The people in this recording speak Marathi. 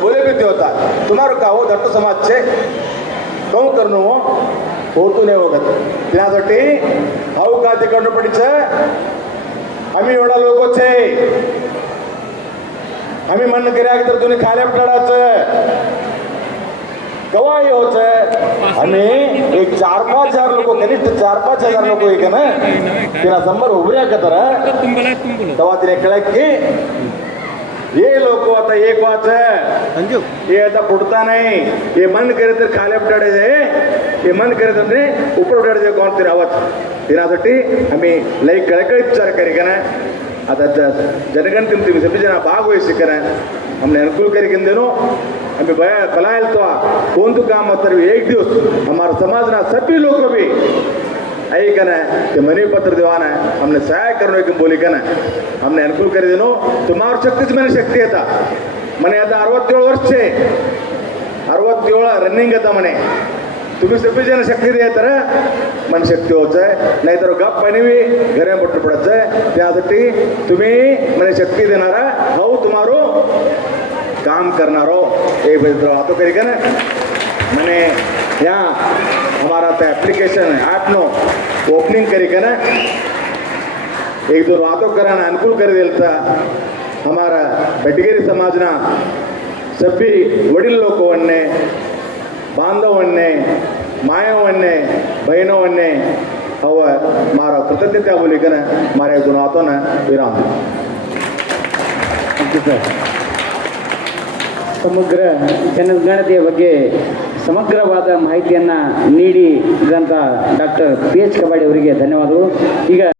बोले भी होता तुम्हारा का हो दट्ट समाज से कहूँ करणं होतू नाही होत त्यासाठी हाऊ का तिकडनं पडीचं आम्ही एवढा लोक छे आम्ही म्हणणं करूया तर तुम्ही खाल्या पडायचं कवा होच आम्ही एक 4-5 हजार लोक कनिष्ठ 4-5 हजार लोक एक ना तिला संबर उभ्या कतर तेव्हा तिने कळ की ये लोक आता एक वाच हे आता पुढता नाही हे मन करे तर खाल्या पडायचे हे मन करे तर उपर उडायचे कोण तरी आवाज तिनासाठी आम्ही लई कळकळीत विचार करी का ना आता जनगणती तुम्ही सभी जन भागवहिಸಿ हमने अनुकूल करीकेंदेनो हमें बलायल तो कौन तो काम मतलब एक दिवस हमारा समाज ना सभी लोग भी आई कना ते मनी पत्र देवाना हमने सहाय करने की बोली कना हमने अनुकूल कर देनो तुम्हारी शक्तीच मने शक्ती आता मने आता 67 वर्ष छे 67 रनिंग आता मने तुम्ही सभी जन शक्ती देतर मन शक्ती होचय नाहीतर गप पणवी घरे पट्ट पडचय त्यासाठी तुम्ही मने शक्ती देणारा हाऊ तुम्हारो काम करनारो एक बजे बातो करी का ना मने यहाँ हमारा तो एप्लीकेशन ऐप नो ओपनिंग करी का ना एक दो बातों कराना अनुकूल कर देता हमारा बेटगेरी समाजना सभी वडील लोकवन्ने बांधवन्ने मायावन्ने बहनवन्ने अव मारा कृतज्ञता बोली का ना मारे दोनों हाथों ना विराम ಸಮಗ್ರ ಜನಗಣತಿಯ ಬಗ್ಗೆ ಸಮಗ್ರವಾದ ಮಾಹಿತಿಯನ್ನು ನೀಡಿದಂಥ ಡಾಕ್ಟರ್ ಪಿ ಎಚ್ ಕಬಾಡಿ ಅವರಿಗೆ ಧನ್ಯವಾದಗಳು. ಈಗ